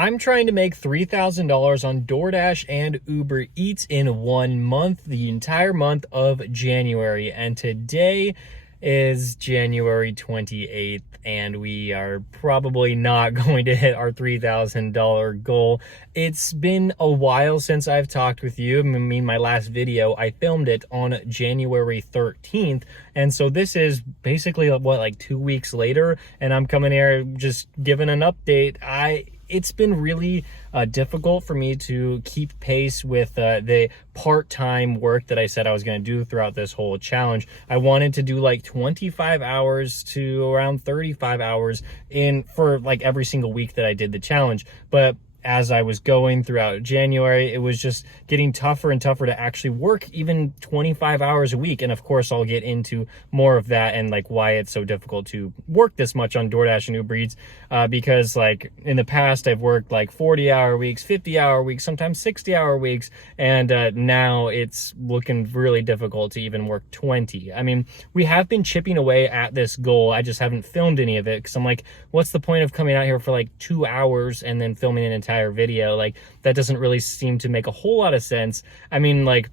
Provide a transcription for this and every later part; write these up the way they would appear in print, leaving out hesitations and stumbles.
I'm trying to make $3,000 on DoorDash and Uber Eats in 1 month, the entire month of January. And today is January 28th, and we are probably not going to hit our $3,000 goal. It's been a while since I've talked with you. I mean, my last video, I filmed it on January 13th. And so this is basically, like 2 weeks later, and I'm coming here just giving an update. It's been really difficult for me to keep pace with the part-time work that I said I was going to do throughout this whole challenge. I wanted to do like 25 hours to around 35 hours for like every single week that I did the challenge. But as I was going throughout January, it was just getting tougher and tougher to actually work even 25 hours a week. And of course, I'll get into more of that and like why it's so difficult to work this much on DoorDash and Uber Eats, because like in the past, I've worked like 40-hour weeks, 50-hour weeks, sometimes 60-hour weeks. And now it's looking really difficult to even work 20. I mean, we have been chipping away at this goal. I just haven't filmed any of it because I'm like, what's the point of coming out here for like 2 hours and then filming an entire video? Like, that doesn't really seem to make a whole lot of sense. I mean, like,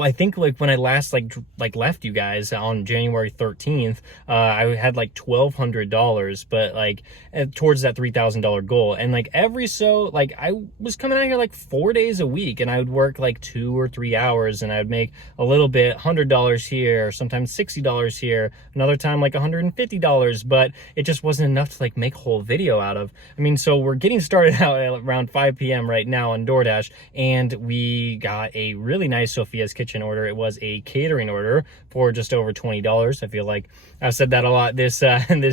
I think like when I last left you guys on January 13th, I had like $1,200, but like towards that $3,000 goal. And like I was coming out here like 4 days a week, and I would work like 2 or 3 hours, and I would make a little bit, $100 here, sometimes $60 here, another time like $150, but it just wasn't enough to like make a whole video out of. I mean, so we're getting started out at around 5 p.m. right now on DoorDash, and we got a really nice Sophia's Kitchen order. It was a catering order for just over $20. I feel like I've said that a lot this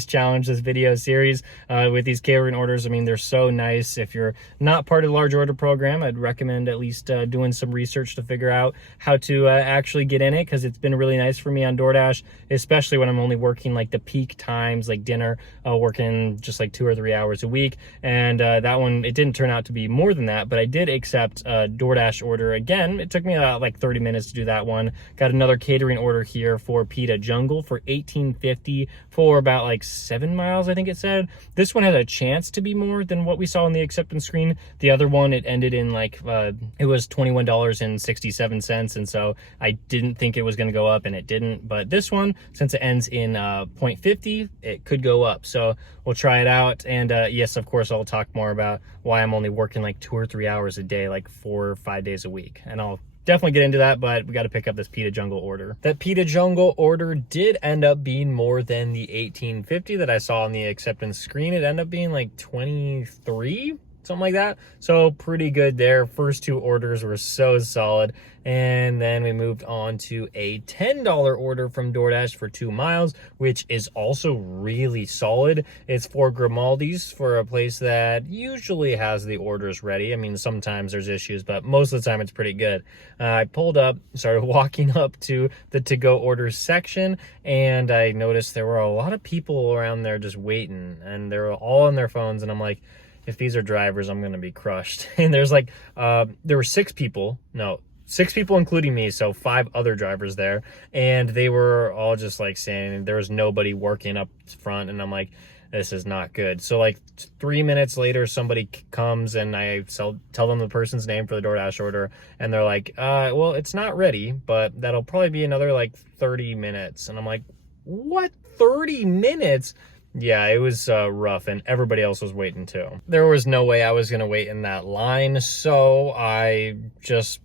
challenge, this video series, with these catering orders. I mean, they're so nice. If you're not part of the large order program, I'd recommend at least doing some research to figure out how to actually get in it, because it's been really nice for me on DoorDash, especially when I'm only working like the peak times, like dinner, working just like 2 or 3 hours a week. And that one, it didn't turn out to be more than that, but I did accept a DoorDash order again. It took me about like 30 minutes to do that one. Got another catering order here for Pita Jungle for $18.50 for about like 7 miles, I think it said. This one had a chance to be more than what we saw on the acceptance screen. The other one, it ended in like, it was $21.67. And so I didn't think it was going to go up, and it didn't. But this one, since it ends in 0.50, it could go up. So we'll try it out. And yes, of course, I'll talk more about why I'm only working like 2 or 3 hours a day, like 4 or 5 days a week. And I'll definitely get into that, but we got to pick up this Pita Jungle order. That Pita Jungle order did end up being more than the $18.50 that I saw on the acceptance screen. It ended up being like 23, something like that. So pretty good there. First 2 orders were so solid. And then we moved on to a $10 order from DoorDash for 2 miles, which is also really solid. It's for Grimaldi's, for a place that usually has the orders ready. I mean, sometimes there's issues, but most of the time it's pretty good. I pulled up, started walking up to the to-go orders section, and I noticed there were a lot of people around there just waiting, and they were all on their phones, and I'm like, if these are drivers, I'm going to be crushed. And there's like, there were 6 people including me, so 5 other drivers there, and they were all just like saying there was nobody working up front, and I'm like, this is not good. So like 3 minutes later, somebody comes, and I tell them the person's name for the DoorDash order, and they're like, well, it's not ready, but that'll probably be another like 30 minutes. And I'm like, what, 30 minutes? Yeah, it was rough, and everybody else was waiting too. There was no way I was going to wait in that line, so I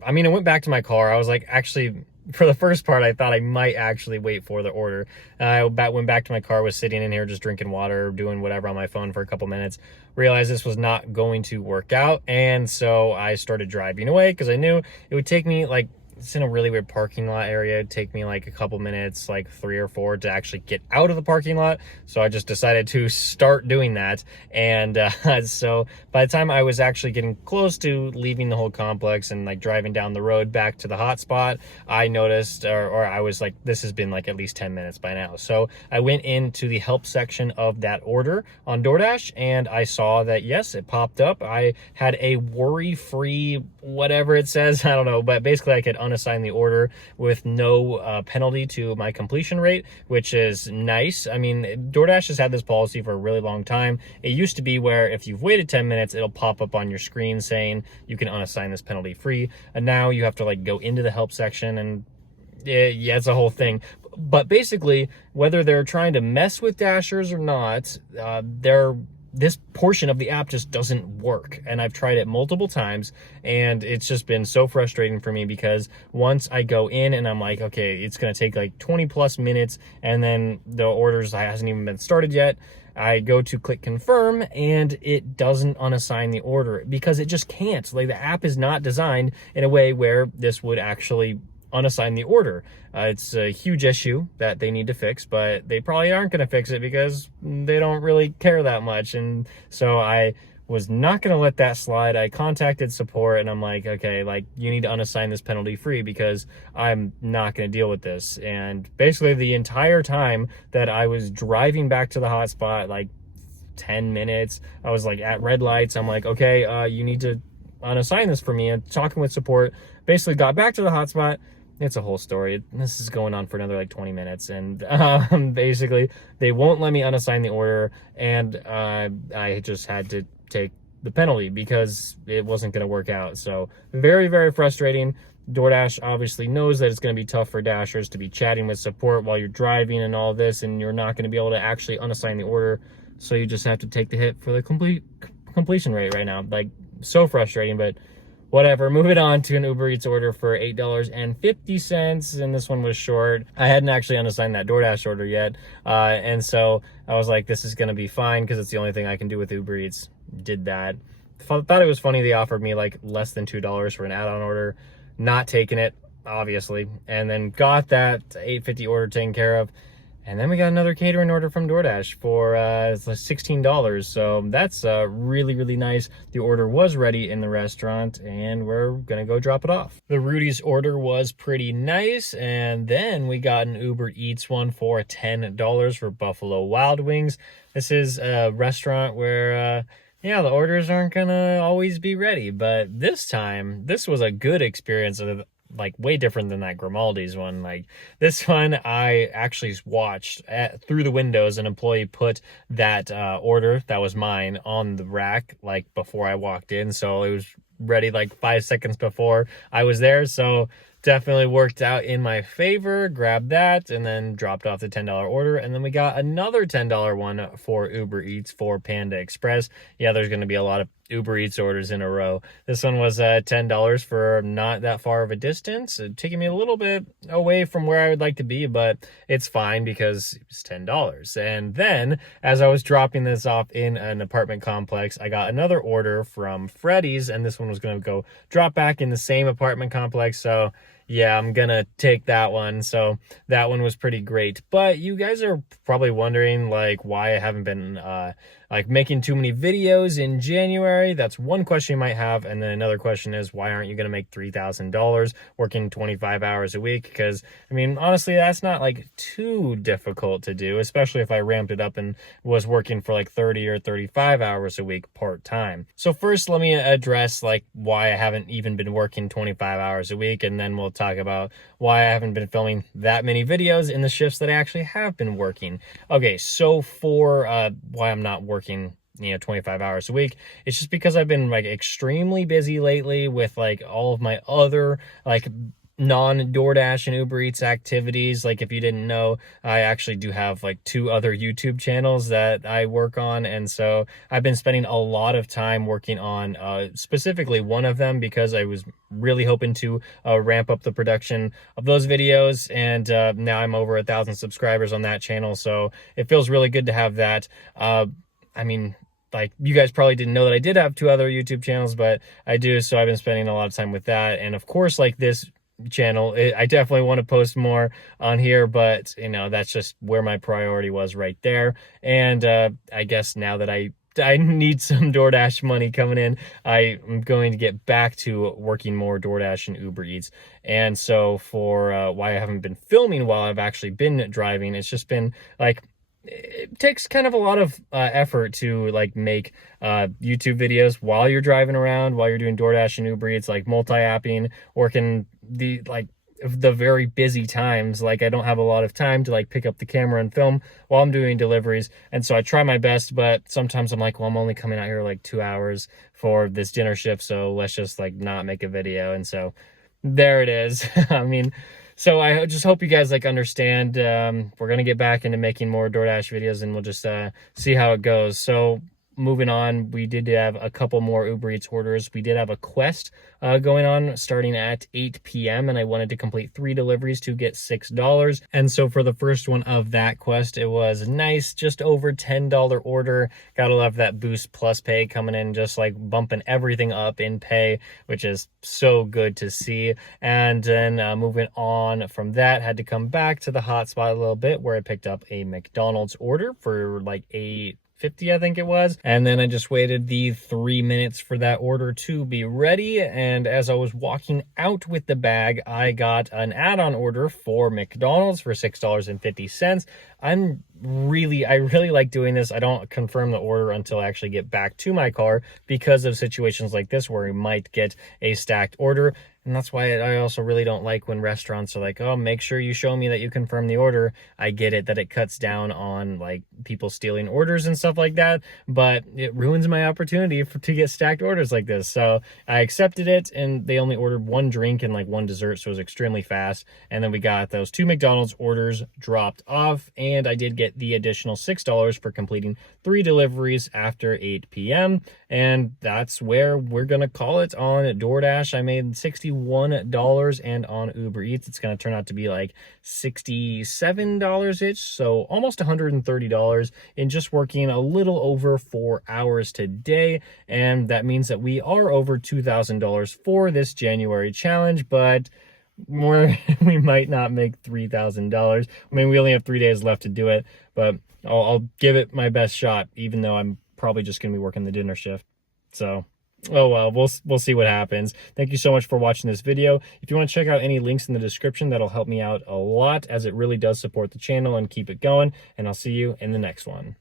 went back to my car. I was like, actually, for the first part, I thought I might actually wait for the order. I went back to my car, was sitting in here just drinking water, doing whatever on my phone for a couple minutes, realized this was not going to work out, and so I started driving away because I knew it would take me like, it's in a really weird parking lot area. It'd take me like a couple minutes, like 3 or 4, to actually get out of the parking lot. So I just decided to start doing that. And so by the time I was actually getting close to leaving the whole complex and like driving down the road back to the hotspot, I noticed, or I was like, this has been like at least 10 minutes by now. So I went into the help section of that order on DoorDash, and I saw that, yes, it popped up. I had a worry-free, whatever it says, I don't know, but basically I could unassign the order with no penalty to my completion rate, which is nice. I mean, DoorDash has had this policy for a really long time. It used to be where if you've waited 10 minutes, it'll pop up on your screen saying you can unassign this penalty free. And now you have to like go into the help section, and yeah, it's a whole thing. But basically, whether they're trying to mess with Dashers or not, this portion of the app just doesn't work. And I've tried it multiple times, and it's just been so frustrating for me because once I go in and I'm like, okay, it's going to take like 20 plus minutes, and then the orders hasn't even been started yet. I go to click confirm and it doesn't unassign the order because it just can't. Like, the app is not designed in a way where this would actually unassign the order. It's a huge issue that they need to fix, but they probably aren't going to fix it because they don't really care that much. And so I was not going to let that slide. I contacted support and I'm like, okay, like, you need to unassign this penalty free because I'm not going to deal with this. And basically the entire time that I was driving back to the hotspot, like 10 minutes, I was like at red lights. I'm like, okay, you need to unassign this for me. And talking with support, basically got back to the hotspot. It's a whole story. This is going on for another like 20 minutes. And basically they won't let me unassign the order. And I just had to take the penalty because it wasn't going to work out. So very, very frustrating. DoorDash obviously knows that it's going to be tough for Dashers to be chatting with support while you're driving and all this, and you're not going to be able to actually unassign the order. So you just have to take the hit for the completion rate right now. Like, so frustrating, but whatever. Moving on to an Uber Eats order for $8.50, and this one was short. I hadn't actually unassigned that DoorDash order yet, and so I was like, this is going to be fine because it's the only thing I can do with Uber Eats. Did that. Thought it was funny they offered me like less than $2 for an add-on order. Not taking it, obviously, and then got that $8.50 order taken care of. And then we got another catering order from DoorDash for $16. So that's really, really nice. The order was ready in the restaurant, and we're going to go drop it off. The Rudy's order was pretty nice. And then we got an Uber Eats one for $10 for Buffalo Wild Wings. This is a restaurant where yeah, the orders aren't going to always be ready. But this time, this was a good experience. Like, way different than that Grimaldi's one. Like, this one I actually watched through the windows. An employee put that order that was mine on the rack like before I walked in, so it was ready like 5 seconds before I was there. So definitely worked out in my favor. Grabbed that and then dropped off the $10 order. And then we got another $10 one for Uber Eats for Panda Express. Yeah, there's going to be a lot of Uber Eats orders in a row. This one was $10 for not that far of a distance, taking me a little bit away from where I would like to be, but it's fine because it's $10. And then as I was dropping this off in an apartment complex, I got another order from Freddy's, and this one was going to go drop back in the same apartment complex. So yeah, I'm gonna take that one. So that one was pretty great. But you guys are probably wondering like why I haven't been like making too many videos in January. That's one question you might have. And then another question is, why aren't you gonna make $3,000 working 25 hours a week? Because I mean, honestly, that's not like too difficult to do, especially if I ramped it up and was working for like 30 or 35 hours a week part-time. So first, let me address like why I haven't even been working 25 hours a week, and then we'll talk about why I haven't been filming that many videos in the shifts that I actually have been working. Okay, so for why I'm not working 25 hours a week, it's just because I've been like extremely busy lately with like all of my other like non-DoorDash and Uber Eats activities. Like, if you didn't know, I actually do have like 2 other YouTube channels that I work on, and so I've been spending a lot of time working on specifically one of them because I was really hoping to ramp up the production of those videos, and now I'm over 1,000 subscribers on that channel, so it feels really good to have that. I mean, like, you guys probably didn't know that I did have 2 other YouTube channels, but I do, so I've been spending a lot of time with that. And of course, like this channel, I definitely want to post more on here, but that's just where my priority was right there. And I guess now that I need some DoorDash money coming in, I'm going to get back to working more DoorDash and Uber Eats. And so for why I haven't been filming while I've actually been driving, it's just been like, it takes kind of a lot of effort to like make YouTube videos while you're driving around, while you're doing DoorDash and Uber Eats, like multi-apping, working the very busy times. Like, I don't have a lot of time to like pick up the camera and film while I'm doing deliveries. And so I try my best, but sometimes I'm like, well, I'm only coming out here like 2 hours for this dinner shift, so let's just like not make a video. And so there it is. I mean, so I just hope you guys like understand. We're gonna get back into making more DoorDash videos, and we'll just see how it goes. So moving on, we did have a couple more Uber Eats orders. We did have a quest going on starting at 8 p.m. and I wanted to complete 3 deliveries to get $6. And so for the first one of that quest, it was nice, just over $10 order. Gotta love that Boost Plus Pay coming in, just like bumping everything up in pay, which is so good to see. And then moving on from that, had to come back to the hotspot a little bit where I picked up a McDonald's order for like $8.50, I think it was. And then I just waited the 3 minutes for that order to be ready. And as I was walking out with the bag, I got an add-on order for McDonald's for $6.50. I really like doing this. I don't confirm the order until I actually get back to my car because of situations like this where we might get a stacked order. And that's why I also really don't like when restaurants are like, oh, make sure you show me that you confirm the order. I get it that it cuts down on like people stealing orders and stuff like that, but it ruins my opportunity to get stacked orders like this. So I accepted it, and they only ordered 1 drink and like 1 dessert, so it was extremely fast. And then we got those 2 McDonald's orders dropped off, and I did get the additional $6 for completing 3 deliveries after 8 p.m. And that's where we're gonna call it on DoorDash. I made $61, and on Uber Eats it's going to turn out to be like $67-ish, so almost $130 in just working a little over 4 hours today. And that means that we are over $2,000 for this January challenge, but we might not make $3,000. I mean, we only have 3 days left to do it, but I'll give it my best shot, even though I'm probably just going to be working the dinner shift. So oh well, we'll see what happens. Thank you so much for watching this video. If you want to check out any links in the description, that'll help me out a lot, as it really does support the channel and keep it going. And I'll see you in the next one.